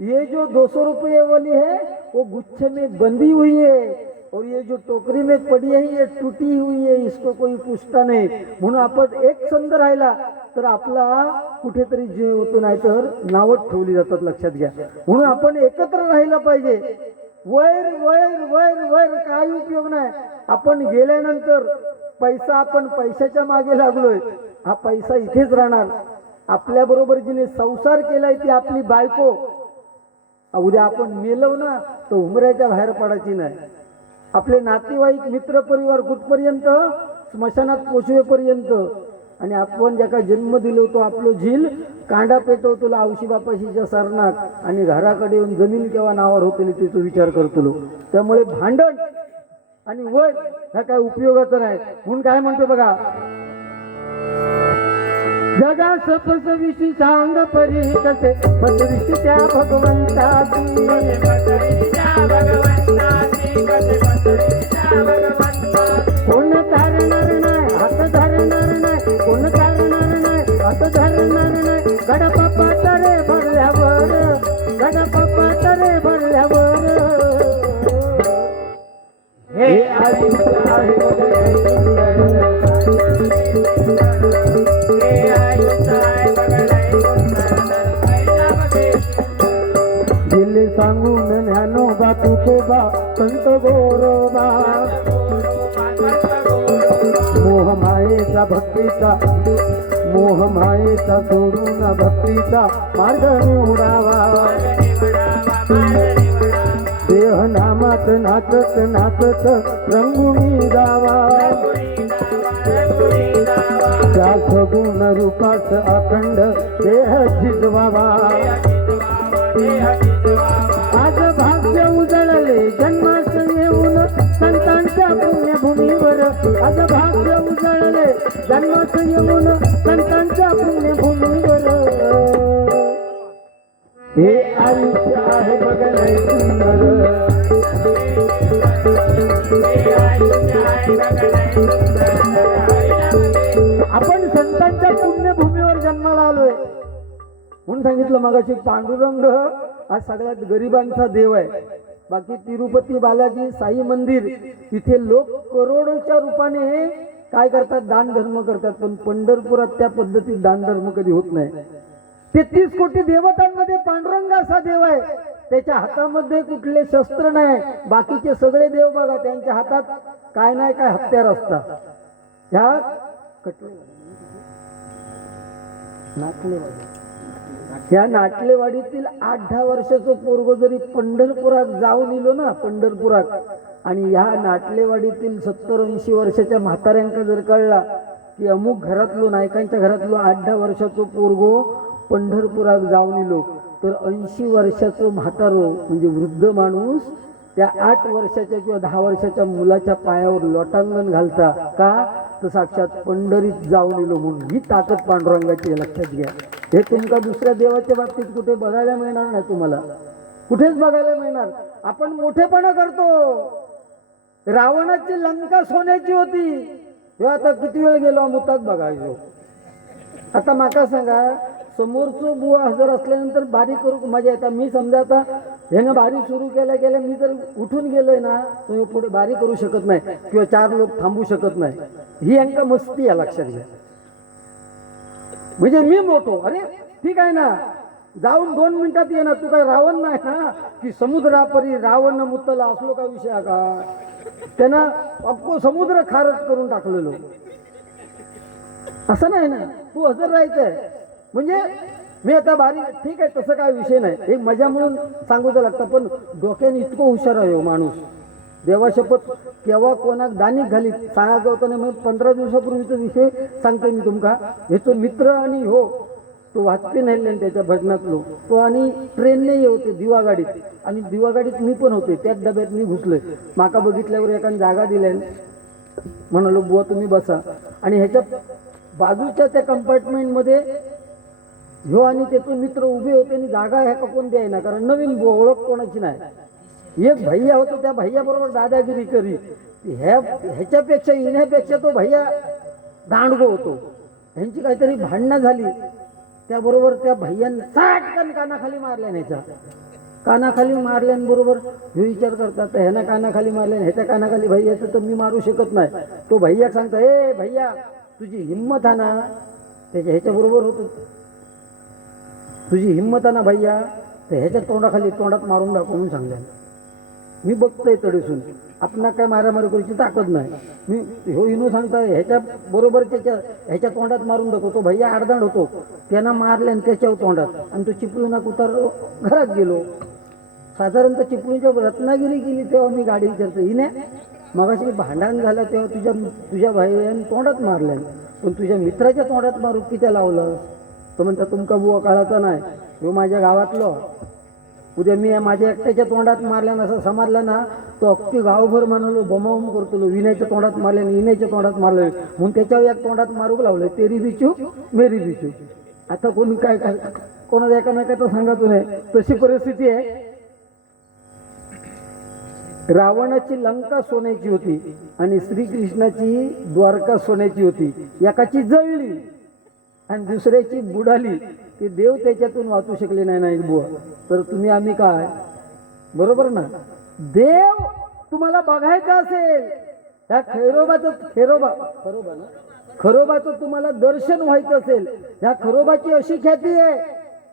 ये जो 200 रुपये वाली है वो गुच्छे में बंधी हुई है और ये जो टोकरी में पड़ी है ये टूटी हुई है, इसको कोई पूछता नाही. म्हणून आपण एक संद राहिला तर आपला कुठेतरी जीव होतो, नाही तर नावत ठेवली जातात, लक्षात घ्या. म्हणून आपण एकत्र राहिलं पाहिजे. वैर वैर वैर वैर काही उपयोग नाही. आपण गेल्यानंतर पैसा, आपण पैशाच्या मागे लागलोय, हा पैसा इथेच राहणार. आपल्या बरोबर जिने संसार केलाय ती आपली बायको, उद्या आपण मेलो ना तर उमऱ्याच्या बाहेर पडायची नाही. आपले नातेवाईक, मित्र परिवार कुठपर्यंत, स्मशानात पोचवेपर्यंत. आणि आपण ज्याका जन्म दिलो तो आपलो झील कांडा पेटवतो आवशी बापाशीच्या सरनाक, आणि घराकडे येऊन जमीन केव्हा नावावर होते त्याचा विचार करतो. त्यामुळे भांडण आणि वय ह्या काय उपयोगाचं नाही. म्हणून काय म्हणतो बघा, जगा सपसविषयी सांग परी कसे पसविषयी त्या भगवंताची. कोण तारणार नाही हात धरणार नाही, कोण तारणार नाही हात धरणार नाही. गडपप्पा तरे भरल्यावर, गडपप्पा तरे भरल्यावर हे आयुष्य दिले सांगून ज्ञानोबा तुकोबा संत गोरोबा. मोह मायेचा भक्तीचा, मोह मायेचा सोडून भक्तीचा मार्ग निवडावा. देह नामात नाचत नाचत रंगुणी जावा. त्या सगुण रूपास अखंड देह झिजवावा. आज भाग्य उजळले जन्मास येऊन संतांच्या पुण्यभूमीवर. आज भाग्य उजळले जन्मास येऊन संतांच्या पुण्यभूमीवर. हे आयुष्य आहे बघायला सुंदर. आपण संतांच्या पुण्यभूमीवर जन्माला आलोय. म्हणून सांगितलं मगाशी पांडुरंग हा सगळ्यात गरिबांचा देव आहे. बाकी तिरुपती बालाजी साई मंदिर तिथे लोक करोडोच्या रूपाने काय करतात, दान धर्म करतात. पण पंढरपुरात त्या पद्धतीत दान धर्म कधी होत नाही. 33 कोटी देवतांमध्ये पांडुरंग असा देव आहे, त्याच्या हातामध्ये कुठले शस्त्र नाही. बाकीचे सगळे देव बघा त्यांच्या हातात काय नाही काय हत्यार असतात. ह्या या नाटलेवाडीतील 8-10 वर्षाचं पोरग जरी पंढरपुरात जाऊन इलो ना, पंढरपुरात, आणि या नाटलेवाडीतील 70-80 वर्षाच्या म्हाताऱ्यांका जर कळला की अमुक घरातलो, नायकांच्या घरातलो 8-10 वर्षाचं पोरगो पंढरपुरात जाऊन इलो, तर 80 वर्षाचं म्हातारो म्हणजे वृद्ध माणूस त्या 8 वर्षाच्या किंवा 10 वर्षाच्या मुलाच्या पायावर लोटांगण घालता का, तर साक्षात पंढरीत जाऊन इलो म्हणून. ही ताकद पांडुरंगाची आहे, लक्षात घ्या. हे तुमका दुसऱ्या देवाच्या बाबतीत कुठे बघायला मिळणार नाही, तुम्हाला कुठेच बघायला मिळणार. आपण मोठेपणा करतो. रावणाची लंका सोन्याची होती, हे आता किती वेळ गेलो मुताक बघायचो. आता माका सांगा, समोरचं बुवा हजर असल्यानंतर बारी करू मजा येतात. मी समजा आता ह्यानं बारी सुरू केल्या मी जर उठून गेलोय ना, तर पुढे बारी करू शकत नाही किंवा 4 लोक थांबू शकत नाही. ही यांका मस्ती आहे, लक्षात घ्या. म्हणजे मी मोठो, अरे ठीक आहे ना, जाऊन 2 मिनिटात ये ना, तू काय रावण नाही ना की समुद्रापरी रावण मुतला असलो का विषय का. त्यांना अख्खो समुद्र खारट करून टाकलेलो. असं नाही ना, तू हजर राहायचंय. म्हणजे मी आता बारीक ठीक आहे, तसं काय विषय नाही, हे मजा म्हणून सांगूचं लागतं, पण डोक्याने इतकं हुशार आहे हो माणूस. देवाशपथ केव्हा कोणाक दानिक घाली सांगायचं होतं नाही. मग 15 दिवसापूर्वीचा विषय सांगते मी तुमका. हे तो मित्र आणि हो तो वाजपेयी नाही त्याच्या भजनातलो तो, आणि ट्रेनने होते दिवा गाडीत, आणि दिवा गाडीत मी पण होते, त्याच डब्यात मी घुसलोय. माका बघितल्यावर एकाने जागा दिल्या, म्हणालो बुवा तुम्ही बसा. आणि ह्याच्या बाजूच्या त्या कंपार्टमेंटमध्ये ह्यो आणि त्याचे मित्र उभे होते, आणि जागा ह्या का कोण द्यायना, कारण नवीन ओळख कोणाची नाही. एक भैया होतो, त्या भैया बरोबर दादागिरी करी, ह्याच्यापेक्षा येण्यापेक्षा तो भैया दांडगो होतो. ह्यांची काहीतरी भांडणं झाली, त्याबरोबर त्या भैयान साटकन कानाखाली मारल्या, ह्याच्या कानाखाली मारल्याबरोबर हे विचार करतात ह्यानं कानाखाली मारल्या, ह्याच्या कानाखाली भैयाचं तर मी मारू शकत नाही. तो भैया सांगता ए भैया तुझी हिंमत आहे ना, त्याच्या ह्याच्याबरोबर होतो, तुझी हिंमत आहे ना भैया, तर ह्याच्या तोंडात मारून दाखव म्हणून सांगल्या. मी बघतोय तडीसून, आपणा काय मारामारी करायची ताकद नाही. मी हो इनो सांगता ह्याच्या बरोबर ह्याच्या तोंडात मारून दाखवतो. भैया आडदांड होतो, त्यांना मारले आणि त्याच्या तोंडात, आणि तो चिपळूणा उतारलो, घरात गेलो. साधारणतः चिपळूणच्या रत्नागिरी गेली तेव्हा मी गाडी विचारतो हिने मगाशी भांडण झालं तेव्हा तुझ्या भाईने तोंडात मारल्या, पण तुझ्या मित्राच्या तोंडात मारू किती लावलं. तो म्हणता तुमका बुवा काळाचा नाही, ह्यो माझ्या गावातलो, उद्या मी माझ्या एकट्याच्या तोंडात मारल्यानं असं समजलं ना, तो अख्खी गावभर म्हणालो बमावून करतो, विनयच्या तोंडात मारल्याने विनयच्या तोंडात मारलं म्हणून त्याच्यावर एक तोंडात मारूक लावलं, तेरी बी चूक मेरी बी चूक. आता कोणी काय कोणाचा एकामेकाचं सांगतो नाही, तशी परिस्थिती आहे. रावणाची लंका सोन्याची होती आणि श्रीकृष्णाची द्वारका सोन्याची होती. एकाची जळली आणि दुसऱ्याची बुडाली, ते देव त्याच्यातून वाचू शकले नाही बुवा. तर तुम्ही आम्ही काय, बरोबर ना. देव तुम्हाला बघायचा असेल, त्या खरोबाचं तुम्हाला दर्शन व्हायचं असेल, ह्या खरोबाची अशी ख्याती आहे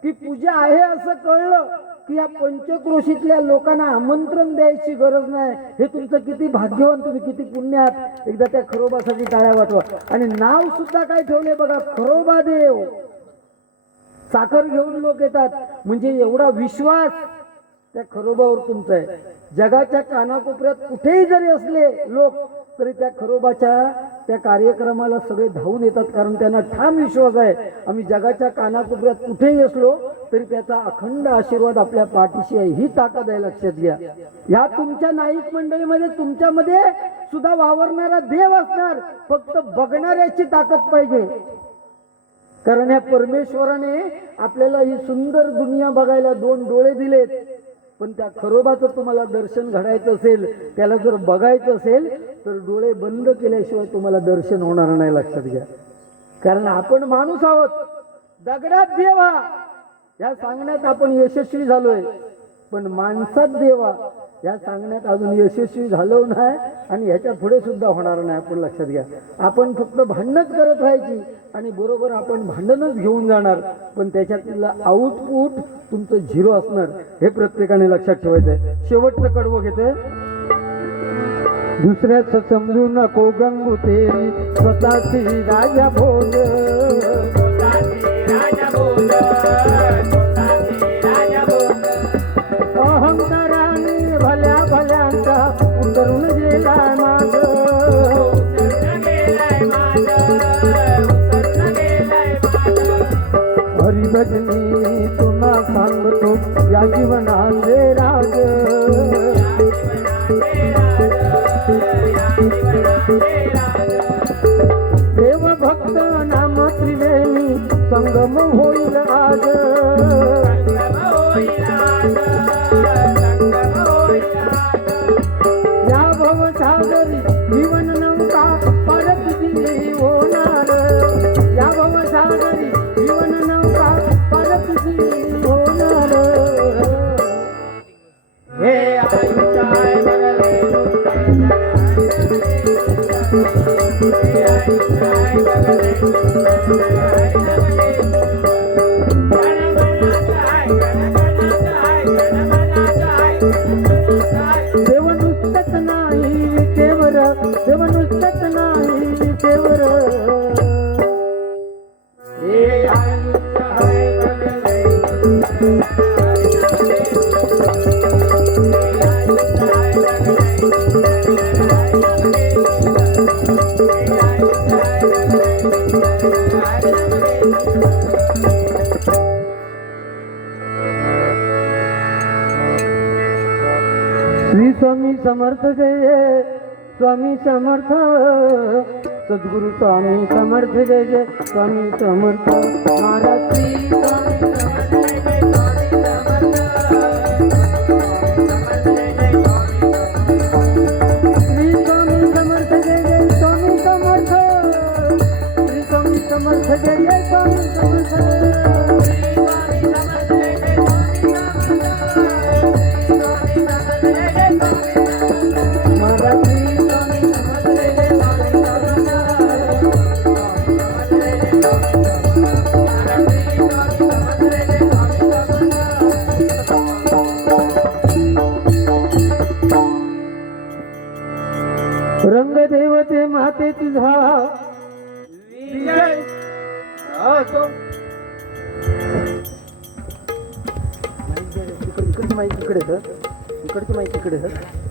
की पूजा आहे असं कळलं की या पंचक्रोशीतल्या लोकांना आमंत्रण द्यायची गरज नाही. हे तुमचं किती भाग्यवान, तुम्ही किती पुण्यात. एकदा त्या खरोबासाठी टाळ्या वाटवा. आणि नाव सुद्धा काय ठेवले बघा, खरोबा देव. साखर घेऊन लोक येतात, म्हणजे एवढा विश्वास त्या खरोबावर तुमचा आहे. जगाच्या कानाकोपऱ्यात कुठेही जरी असले लोक तरी त्या खरोबाच्या त्या कार्यक्रमाला सगळे धावून येतात, कारण त्यांना ठाम विश्वास आहे आम्ही जगाच्या कानाकोपऱ्यात कुठेही असलो तरी त्याचा अखंड आशीर्वाद आपल्या पाठीशी आहे. ही ताकद आहे, लक्षात घ्या. या तुमच्या नाईक मंडळीमध्ये तुमच्यामध्ये सुद्धा वावरणारा देव असणार, फक्त बघणाऱ्याची ताकद पाहिजे. कारण या परमेश्वराने आपल्याला ही सुंदर दुनिया बघायला 2 डोळे दिलेत, पण त्या खरोबाचं तुम्हाला दर्शन घडायचं असेल, त्याला जर बघायचं असेल तर डोळे बंद केल्याशिवाय तुम्हाला दर्शन होणार नाही, लक्षात घ्या. कारण आपण माणूस आहोत, दगडात देवा या सांगण्यात आपण यशस्वी झालोय, पण माणसात देवा या सांगण्यात अजून यशस्वी झालो नाही, आणि ह्याच्या पुढे सुद्धा होणार नाही. आपण लक्षात घ्या. आपण फक्त भांडणच करत राहायची आणि बरोबर आपण भांडणच घेऊन जाणार, पण त्याच्यातलं आउटपुट तुमचं 0 असणार. हे प्रत्येकाने लक्षात ठेवायचं आहे. शेवटचं कडवं घेते. दुसऱ्याच समजू नको गंगू तेरी, स्वतःची राजा भोग. अहंकाराने भल्या भल्यांचा उतरून गेलाय माझ. हरिभजनी तुम्हा सांगतो या जीवनाचे राज. देव भक्त नाम त्रिवेणी संगम होईल आज. या भवसागरी जीवन नौका परतजी होणार. या भवसागरी जीवन नौका परतजी होणार. हे आयुष्य आहे बघले, देव नुसतच नाही विटेवर, देव नुसतच नाही विटेवर. हे आयुष्य आहे बघले. श्री स्वामी समर्थ जय जय स्वामी समर्थ सद्गुरु स्वामी समर्थ जय जय स्वामी समर्थ महाराज श्री स्वामी समर्थ जय जय स्वामी समर्थ श्री स्वामी समर्थ जय जय स्वामी समर्थ रंग देवते माते तुझा विजय असो. इकडची माहिती इकडे सर, इकडची माहिती इकडे सर.